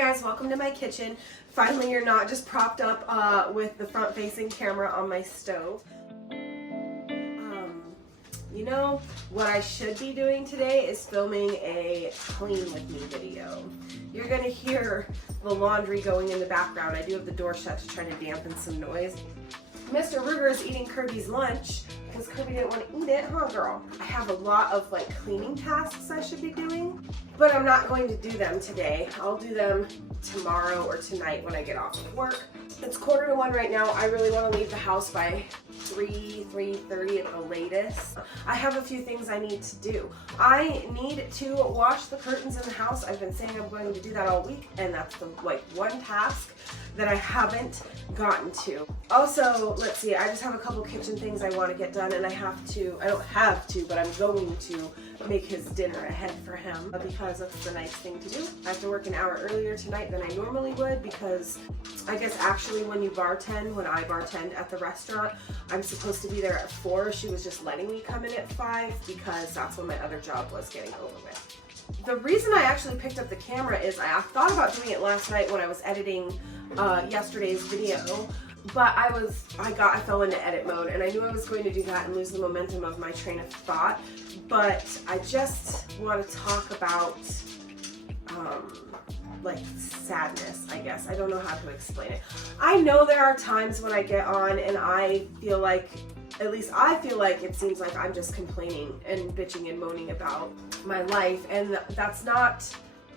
guys, welcome to my kitchen. Finally, you're not just propped up with the front-facing camera on my stove. You know, what I should be doing today is filming a clean with me video. You're gonna hear the laundry going in the background. I do have the door shut to try to dampen some noise. Mr. Ruger is eating Kirby's lunch because Kirby didn't want to eat it, huh girl? I have a lot of like cleaning tasks I should be doing, but I'm not going to do them today. I'll do them tomorrow or tonight when I get off of work. It's 1:45 right now. I really want to leave the house by 3:30 at the latest. I have a few things I need to do. I need to wash the curtains in the house. I've been saying I'm going to do that all week, and that's the one task that I haven't gotten to. Also, let's see, I just have a couple kitchen things I want to get done, and I don't have to, but I'm going to make his dinner ahead for him because that's the nice thing to do. I have to work an hour earlier tonight than I normally would because I guess actually when I bartend at the restaurant, I'm supposed to be there at 4. She was just letting me come in at 5 because that's when my other job was getting over with. The reason I actually picked up the camera is I thought about doing it last night when I was editing yesterday's video, but I fell into edit mode, and I knew I was going to do that and lose the momentum of my train of thought. But I just want to talk about like sadness, I guess. I don't know how to explain it. I know there are times when I get on and I feel like, at least I feel like it seems like I'm just complaining and bitching and moaning about my life, and that's not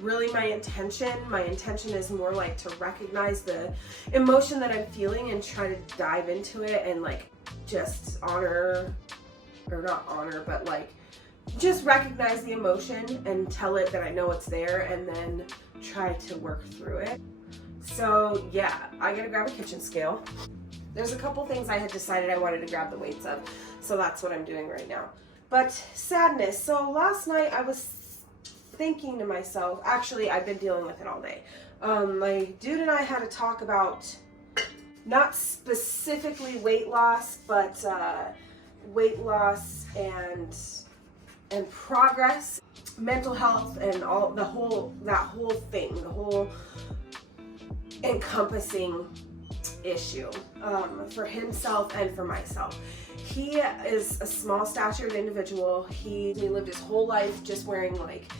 really my intention. My intention is more like to recognize the emotion that I'm feeling and try to dive into it and like just just recognize the emotion and tell it that I know it's there and then try to work through it. So yeah, I gotta grab a kitchen scale. There's a couple things I had decided I wanted to grab the weights of, so that's what I'm doing right now. But sadness. So last night I was thinking to myself, actually I've been dealing with it all day. My dude and I had a talk about not specifically weight loss, but weight loss and progress, mental health, and all that whole thing, the whole encompassing issue for himself and for myself. He is a small statured individual. He lived his whole life just wearing like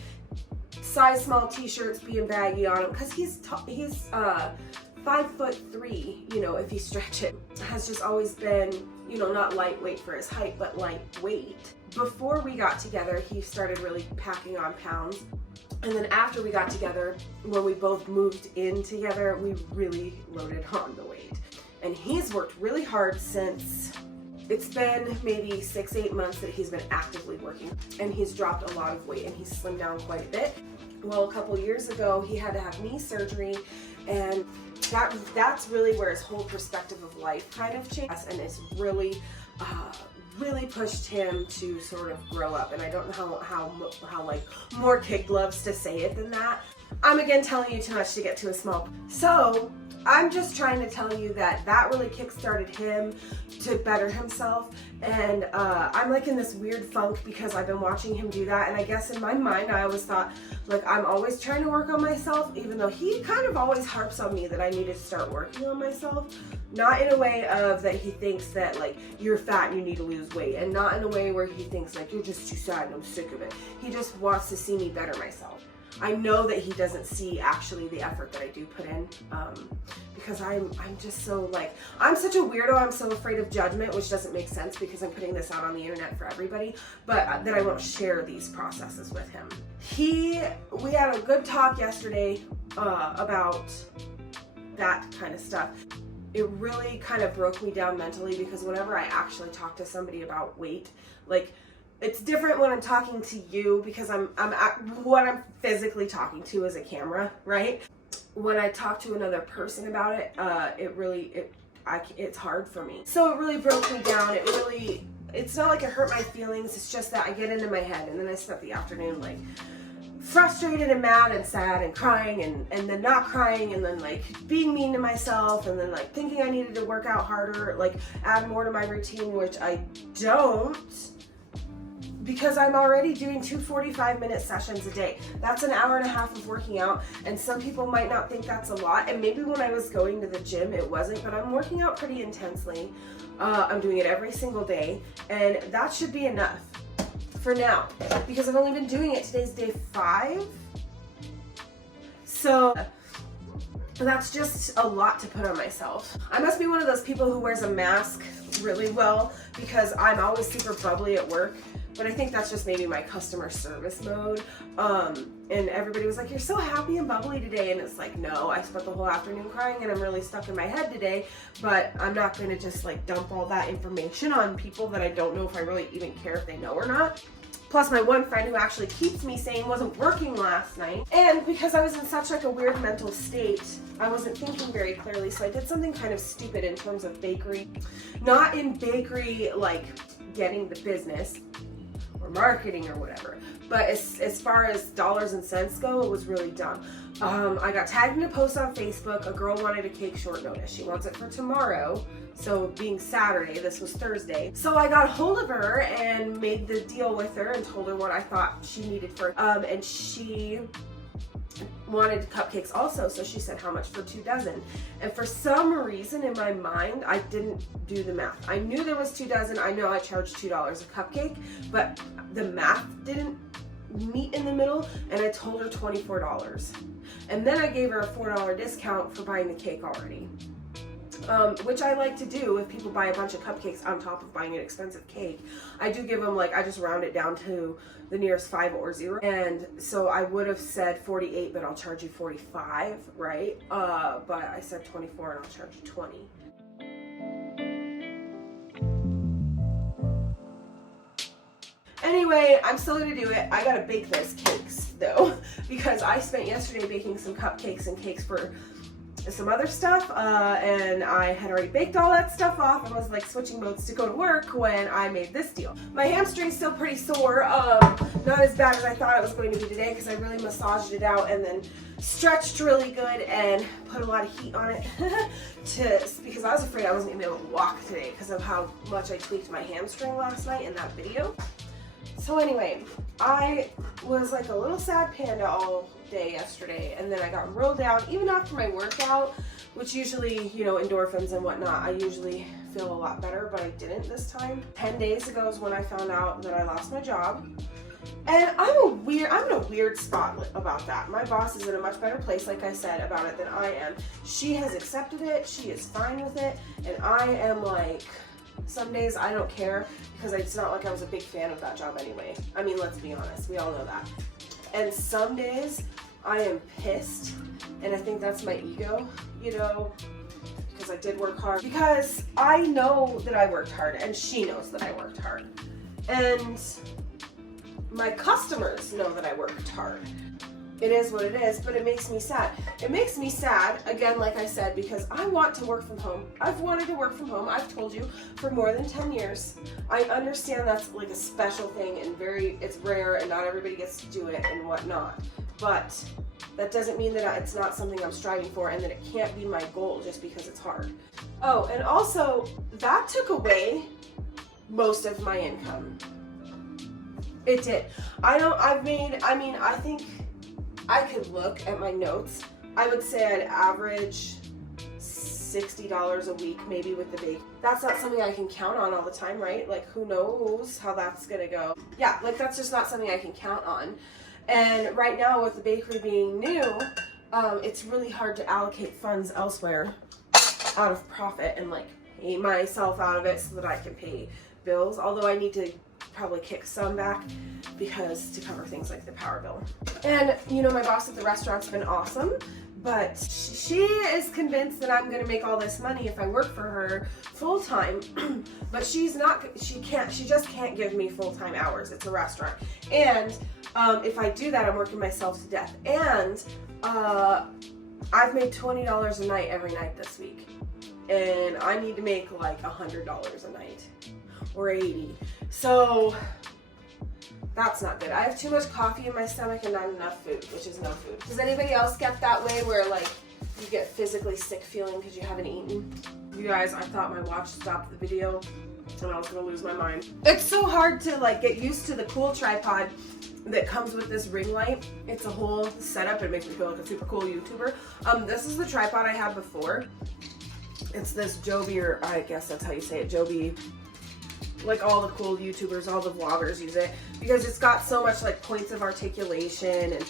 size small t-shirts, being baggy on him because he's 5'3", you know, if you stretch it. Has just always been, you know, not lightweight for his height, but lightweight. Before we got together, he started really packing on pounds. And then after we got together, when we both moved in together, we really loaded on the weight. And he's worked really hard since, it's been maybe 6-8 months that he's been actively working. And he's dropped a lot of weight and he's slimmed down quite a bit. Well, a couple years ago, he had to have knee surgery, and that's really where his whole perspective of life kind of changed, and it's really pushed him to sort of grow up. And I don't know how like more kid gloves to say it than that. I'm again telling you too much to get to a small. So I'm just trying to tell you that really kickstarted him to better himself, and I'm like in this weird funk because I've been watching him do that, and I guess in my mind I always thought like I'm always trying to work on myself, even though he kind of always harps on me that I need to start working on myself. Not in a way of that he thinks that like you're fat and you need to lose weight, and not in a way where he thinks like you're just too sad and I'm sick of it. He just wants to see me better myself. I know that he doesn't see actually the effort that I do put in, because I'm just so like, I'm such a weirdo. I'm so afraid of judgment, which doesn't make sense because I'm putting this out on the internet for everybody, but that I won't share these processes with him. We had a good talk yesterday about that kind of stuff. It really kind of broke me down mentally because whenever I actually talk to somebody about weight, like, it's different when I'm talking to you because what I'm physically talking to is a camera, right? When I talk to another person about it, it's hard for me. So it really broke me down. It's not like it hurt my feelings. It's just that I get into my head, and then I spent the afternoon like frustrated and mad and sad and crying and then not crying and then like being mean to myself and then like thinking I needed to work out harder, like add more to my routine, which I don't. because I'm already doing 2 45-minute sessions a day. That's an hour and a half of working out, and some people might not think that's a lot, and maybe when I was going to the gym it wasn't, but I'm working out pretty intensely. I'm doing it every single day, and that should be enough for now, because I've only been doing it, today's day 5. So that's just a lot to put on myself. I must be one of those people who wears a mask really well because I'm always super bubbly at work, but I think that's just maybe my customer service mode. And everybody was like, you're so happy and bubbly today, and it's like, no, I spent the whole afternoon crying and I'm really stuck in my head today, but I'm not going to just like dump all that information on people that I don't know if I really even care if they know or not. Plus my one friend who actually keeps me saying wasn't working last night. And because I was in such like a weird mental state, I wasn't thinking very clearly, so I did something kind of stupid in terms of bakery. Not in bakery like getting the business or marketing or whatever, but as far as dollars and cents go, it was really dumb. I got tagged in a post on Facebook. A girl wanted a cake short notice. She wants it for tomorrow. So being Saturday, this was Thursday. So I got hold of her and made the deal with her and told her what I thought she needed for, and she wanted cupcakes also. So she said, how much for 2 dozen? And for some reason in my mind, I didn't do the math. I knew there was 2 dozen. I know I charged $2 a cupcake, but the math didn't meet in the middle, and I told her $24. And then I gave her a $4 discount for buying the cake already. Which I like to do if people buy a bunch of cupcakes on top of buying an expensive cake. I do give them, like, I just round it down to the nearest 5 or 0. And so I would have said 48, but I'll charge you 45, right? But I said 24 and I'll charge you 20. Anyway, I'm still gonna do it. I gotta bake those cakes though, because I spent yesterday baking some cupcakes and cakes for some other stuff, and I had already baked all that stuff off and was like switching modes to go to work when I made this deal. My hamstring's still pretty sore, not as bad as I thought it was going to be today because I really massaged it out and then stretched really good and put a lot of heat on it because I was afraid I wasn't gonna be able to walk today because of how much I tweaked my hamstring last night in that video. So anyway, I was like a little sad panda all day yesterday, and then I got real down even after my workout, which usually, you know, endorphins and whatnot, I usually feel a lot better, but I didn't this time. 10 days ago is when I found out that I lost my job, and I'm in a weird spot about that. My boss is in a much better place, like I said, about it than I am. She has accepted it, she is fine with it, and I am like, some days I don't care because it's not like I was a big fan of that job anyway. I mean, let's be honest, we all know that. And some days I am pissed, and I think that's my ego, you know, because I did work hard. Because I know that I worked hard, and she knows that I worked hard. And my customers know that I worked hard. It is what it is, but it makes me sad. It makes me sad, again, like I said, because I want to work from home. I've wanted to work from home, I've told you, for more than 10 years. I understand that's like a special thing and it's rare and not everybody gets to do it and whatnot. But that doesn't mean that it's not something I'm striving for and that it can't be my goal just because it's hard. Oh, and also, that took away most of my income. It did. I think I could look at my notes. I would say I'd average $60 a week, maybe with the bake. That's not something I can count on all the time, right? Like, who knows how that's gonna go? Yeah, like that's just not something I can count on. And right now with the bakery being new, it's really hard to allocate funds elsewhere out of profit and like pay myself out of it so that I can pay bills. Although I need to probably kick some back because to cover things like the power bill. And you know, my boss at the restaurant's been awesome, but she is convinced that I'm gonna make all this money if I work for her full time. But she just can't give me full-time hours. It's a restaurant. And if I do that, I'm working myself to death. And I've made $20 a night every night this week. And I need to make like $100 a night or 80. So that's not good. I have too much coffee in my stomach and not enough food, which is no food. Does anybody else get that way where like you get physically sick feeling because you haven't eaten? You guys, I thought my watch stopped the video and I was gonna lose my mind. It's so hard to like get used to the cool tripod that comes with this ring light. It's a whole setup. It makes me feel like a super cool YouTuber. This is the tripod I had before. It's this Joby, or I guess that's how you say it, Joby. Like all the cool YouTubers, all the vloggers use it because it's got so much like points of articulation, and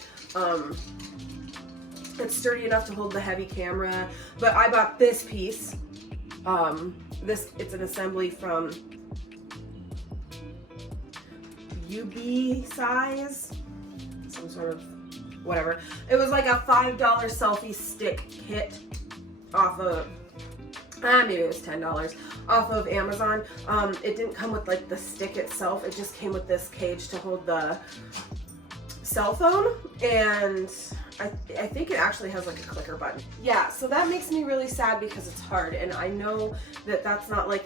it's sturdy enough to hold the heavy camera. But I bought this piece. It's an assembly from UB size, some sort of whatever. It was like a $5 selfie stick kit off of, maybe it was $10 off of Amazon. It didn't come with like the stick itself. It just came with this cage to hold the cell phone, and I think it actually has like a clicker button. Yeah, so that makes me really sad because it's hard, and I know that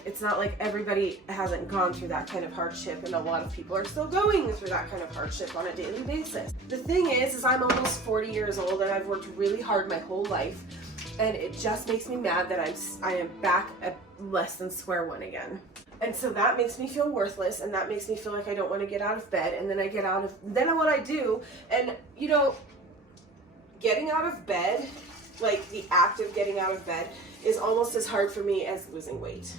it's not like everybody hasn't gone through that kind of hardship, and a lot of people are still going through that kind of hardship on a daily basis. The thing is I'm almost 40 years old, and I've worked really hard my whole life, and it just makes me mad that I am back at less than square one again. And so that makes me feel worthless, and that makes me feel like I don't want to get out of bed, and then what I do, and you know, getting out of bed, like the act of getting out of bed, is almost as hard for me as losing weight.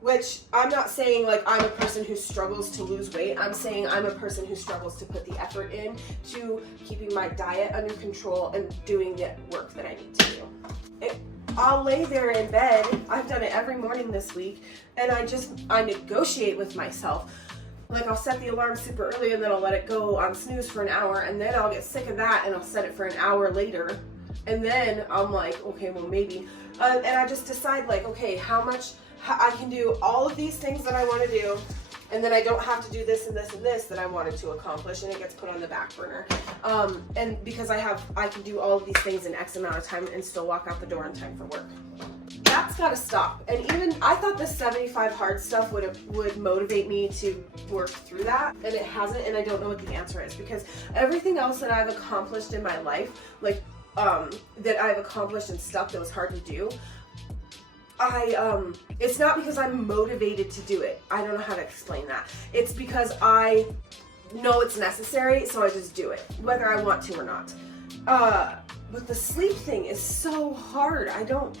Which, I'm not saying like I'm a person who struggles to lose weight. I'm saying I'm a person who struggles to put the effort in to keeping my diet under control and doing the work that I need to do. I'll lay there in bed. I've done it every morning this week, and I negotiate with myself. Like, I'll set the alarm super early, and then I'll let it go on snooze for an hour, and then I'll get sick of that, and I'll set it for an hour later, and then I'm like, okay, well maybe, and I just decide like, okay, how I can do all of these things that I want to do, and then I don't have to do this and this and this that I wanted to accomplish, and it gets put on the back burner. And because I can do all of these things in X amount of time and still walk out the door in time for work. That's gotta stop. And even I thought the 75 hard stuff would motivate me to work through that, and it hasn't, and I don't know what the answer is, because everything else that I've accomplished in my life, like that I've accomplished and stuff that was hard to do, it's not because I'm motivated to do it. I don't know how to explain that. It's because I know it's necessary, so I just do it, whether I want to or not. But the sleep thing is so hard. I don't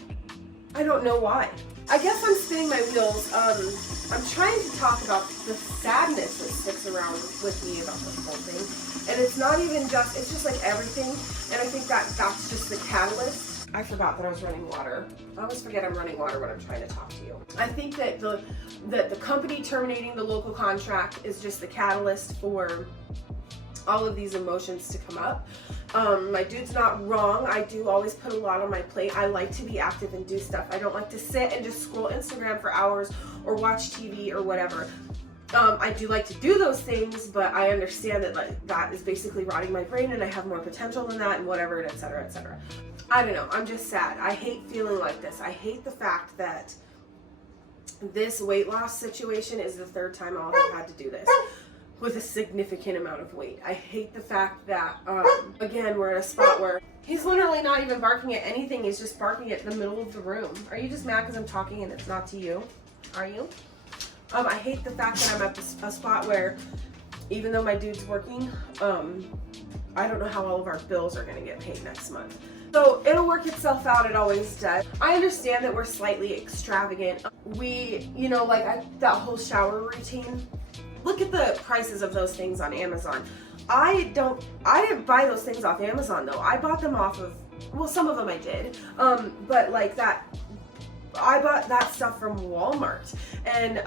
know why. I guess I'm spinning my wheels. I'm trying to talk about the sadness that sticks around with me about this whole thing. And it's not even just, it's just like everything. And I think that's just the catalyst. I forgot that I was running water. I always forget I'm running water when I'm trying to talk to you. I think that the company terminating the local contract is just the catalyst for all of these emotions to come up. My dude's not wrong. I do always put a lot on my plate. I like to be active and do stuff. I don't like to sit and just scroll Instagram for hours or watch TV or whatever. I do like to do those things, but I understand that like that is basically rotting my brain, and I have more potential than that, and whatever, and et cetera, et cetera. I don't know. I'm just sad. I hate feeling like this. I hate the fact that this weight loss situation is the third time I'll have had to do this with a significant amount of weight. I hate the fact that, again, we're at a spot where he's literally not even barking at anything. He's just barking at the middle of the room. Are you just mad because I'm talking and it's not to you? Are you? I hate the fact that I'm at a spot where, even though my dude's working, I don't know how all of our bills are going to get paid next month. So it'll work itself out. It always does. I understand that we're slightly extravagant. We, you know, like that whole shower routine. Look at the prices of those things on Amazon. I didn't buy those things off Amazon though. I bought them off of, well, some of them I did. But like that, I bought that stuff from Walmart, and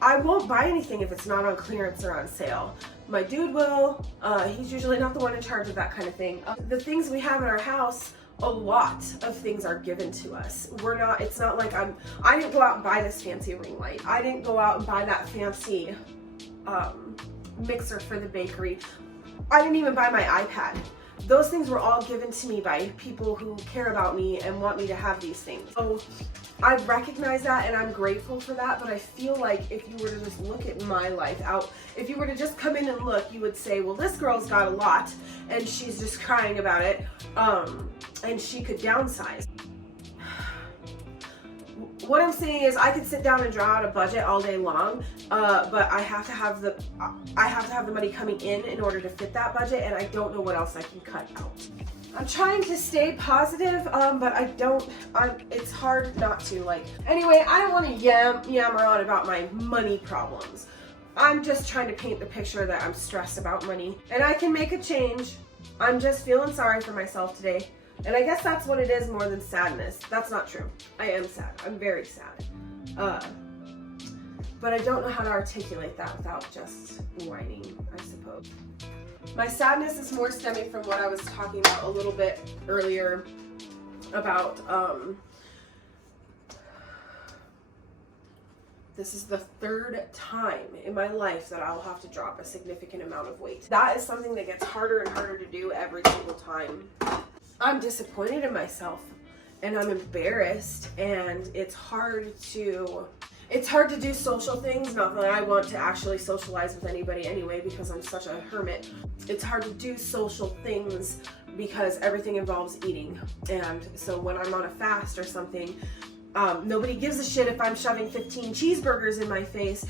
I won't buy anything if it's not on clearance or on sale. My dude will. He's usually not the one in charge of that kind of thing. The things we have in our house, a lot of things are given to us. It's not like I didn't go out and buy this fancy ring light. I didn't go out and buy that fancy mixer for the bakery. I didn't even buy my iPad. Those things were all given to me by people who care about me and want me to have these things. So I recognize that, and I'm grateful for that, but I feel like if you were to just look at my life if you were to just come in and look, you would say, well, this girl's got a lot and she's just crying about it, and she could downsize. what I'm saying is I could sit down and draw out a budget all day long, but I have to have the money coming in order to fit that budget, and I don't know what else I can cut out. I'm trying to stay positive, but it's hard not to. Like, anyway, I don't want to yammer on about my money problems. I'm just trying to paint the picture that I'm stressed about money, and I can make a change. I'm just feeling sorry for myself today. And I guess that's what it is more than sadness. That's not true. I am sad. I'm very sad. But I don't know how to articulate that without just whining, I suppose. My sadness is more stemming from what I was talking about a little bit earlier about, this is the third time in my life that I will have to drop a significant amount of weight. That is something that gets harder and harder to do every single time. I'm disappointed in myself, and I'm embarrassed, and it's hard to do social things. Not that I want to actually socialize with anybody anyway, because I'm such a hermit. It's hard to do social things because everything involves eating. And so when I'm on a fast or something, nobody gives a shit if I'm shoving 15 cheeseburgers in my face.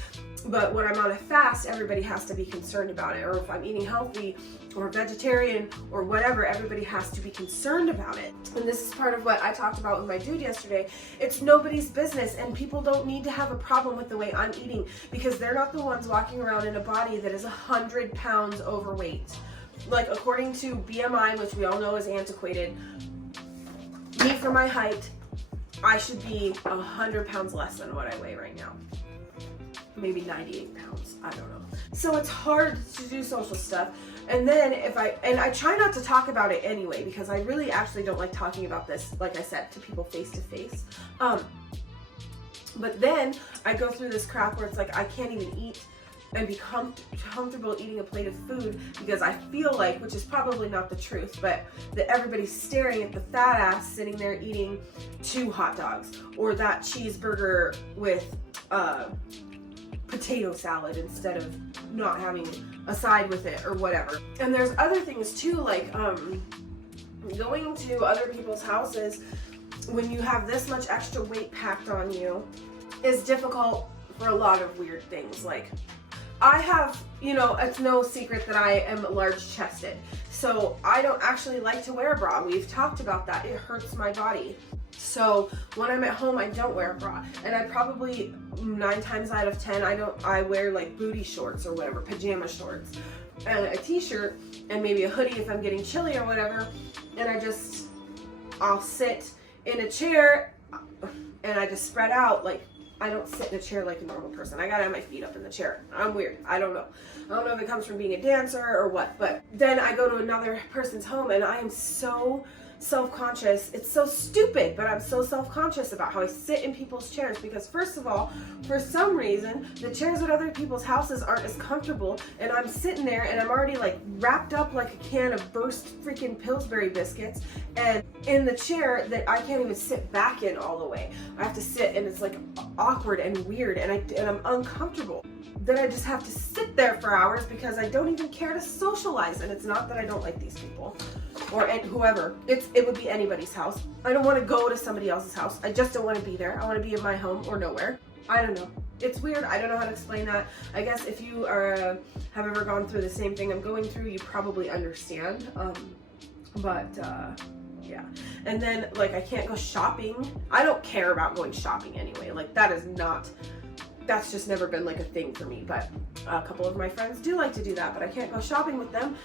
But when I'm on a fast, everybody has to be concerned about it. Or if I'm eating healthy or vegetarian or whatever, everybody has to be concerned about it. And this is part of what I talked about with my dude yesterday. It's nobody's business, and people don't need to have a problem with the way I'm eating, because they're not the ones walking around in a body that is 100 pounds overweight. Like, according to BMI, which we all know is antiquated, me for my height, I should be 100 pounds less than what I weigh right now. Maybe 98 pounds, I don't know. So it's hard to do social stuff. And then I try not to talk about it anyway, because I really actually don't like talking about this, like I said, to people face to face. But then I go through this crap where it's like I can't even eat and be comfortable eating a plate of food, because I feel like, which is probably not the truth, but that everybody's staring at the fat ass sitting there eating 2 hot dogs, or that cheeseburger with potato salad instead of not having a side with it, or whatever. And there's other things too, like going to other people's houses when you have this much extra weight packed on you is difficult for a lot of weird things. Like, I have, it's no secret that I am large chested, so I don't actually like to wear a bra. We've talked about that. It hurts my body. So when I'm at home, I don't wear a bra, and I probably 9 times out of 10, I wear like booty shorts or whatever, pajama shorts, and a t-shirt, and maybe a hoodie if I'm getting chilly or whatever. And I'll sit in a chair, and I just spread out. Like, I don't sit in a chair like a normal person. I gotta have my feet up in the chair. I'm weird. I don't know if it comes from being a dancer or what, but then I go to another person's home, and I am so self-conscious. It's so stupid, but I'm so self-conscious about how I sit in people's chairs, because first of all, for some reason, the chairs at other people's houses aren't as comfortable, and I'm sitting there and I'm already like wrapped up like a can of burst freaking Pillsbury biscuits, and in the chair that I can't even sit back in all the way. I have to sit, and it's like awkward and weird, and I'm uncomfortable. Then I just have to sit there for hours because I don't even care to socialize. And it's not that I don't like these people or whoever. It would be anybody's house. I don't want to go to somebody else's house. I just don't want to be there. I want to be in my home or nowhere. I don't know. It's weird. I don't know how to explain that. I guess if you have ever gone through the same thing I'm going through, you probably understand. Yeah. And then, like, I can't go shopping. I don't care about going shopping anyway. Like, that's just never been like a thing for me. But a couple of my friends do like to do that, but I can't go shopping with them.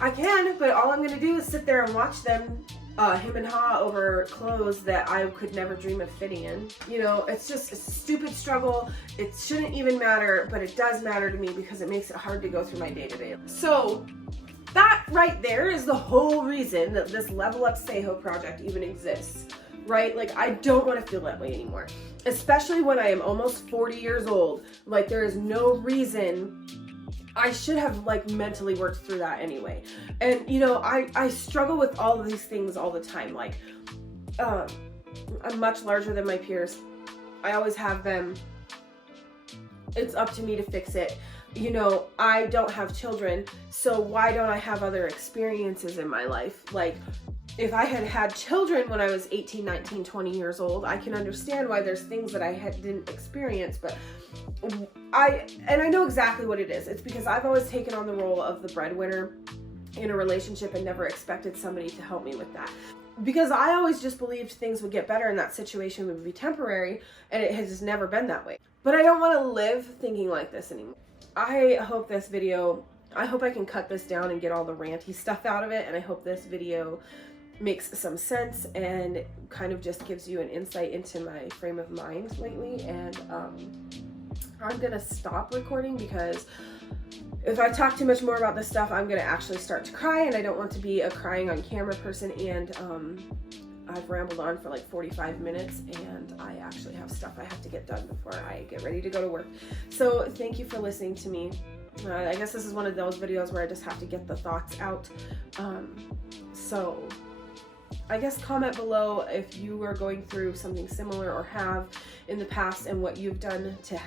I can, but all I'm gonna do is sit there and watch them him and ha over clothes that I could never dream of fitting in. It's just a stupid struggle. It shouldn't even matter, but it does matter to me because it makes it hard to go through my day-to-day. So that right there is the whole reason that this Level Up Seho project even exists, right? Like, I don't want to feel that way anymore, especially when I am almost 40 years old. Like, there is no reason. I should have like mentally worked through that anyway. And I struggle with all of these things all the time. Like, I'm much larger than my peers. I always have been. It's up to me to fix it. I don't have children, so why don't I have other experiences in my life? Like, if I had had children when I was 18, 19, 20 years old, I can understand why there's things that I didn't experience, but I know exactly what it is. It's because I've always taken on the role of the breadwinner in a relationship and never expected somebody to help me with that. Because I always just believed things would get better and that situation would be temporary, and it has just never been that way. But I don't want to live thinking like this anymore. I hope I can cut this down and get all the ranty stuff out of it, and I hope this video makes some sense and kind of just gives you an insight into my frame of mind lately. And I'm gonna stop recording because if I talk too much more about this stuff, I'm gonna actually start to cry, and I don't want to be a crying on camera person. And I've rambled on for like 45 minutes, and I actually have stuff I have to get done before I get ready to go to work. So thank you for listening to me. I guess this is one of those videos where I just have to get the thoughts out. So I guess comment below if you are going through something similar or have in the past, and what you've done to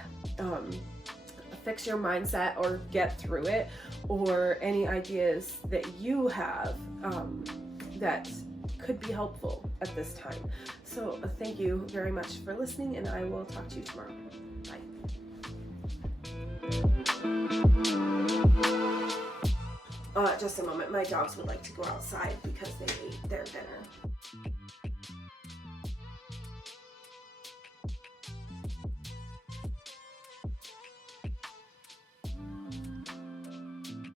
fix your mindset or get through it, or any ideas that you have that could be helpful at this time. So thank you very much for listening, and I will talk to you tomorrow. Bye. Just a moment. My dogs would like to go outside because they ate their dinner.